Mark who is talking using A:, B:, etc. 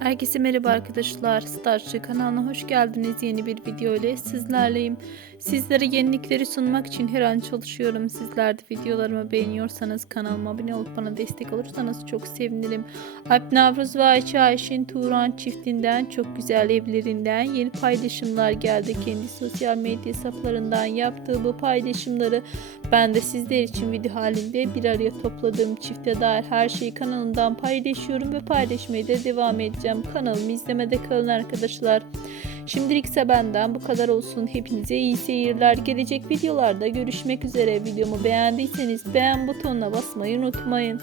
A: Herkese merhaba arkadaşlar. Starçı kanalına hoş geldiniz. Yeni bir video ile sizlerleyim. Sizlere yenilikleri sunmak için her an çalışıyorum. Sizler de videolarımı beğeniyorsanız kanalıma abone olup bana destek olursanız çok sevinirim. Alp Navruz ve Ayşe Ayşin Turan çiftinden çok güzel evlerinden yeni paylaşımlar geldi. Kendi sosyal medya hesaplarından yaptığı bu paylaşımları ben de sizler için video halinde bir araya topladığım çifte dair her şeyi kanalımdan paylaşıyorum ve paylaşmaya da devam edeceğim. Kanalımı izlemede kalın arkadaşlar. Şimdilik ise benden bu kadar olsun. Hepinize iyi seyirler. Gelecek videolarda görüşmek üzere. Videomu beğendiyseniz beğen butonuna basmayı unutmayın.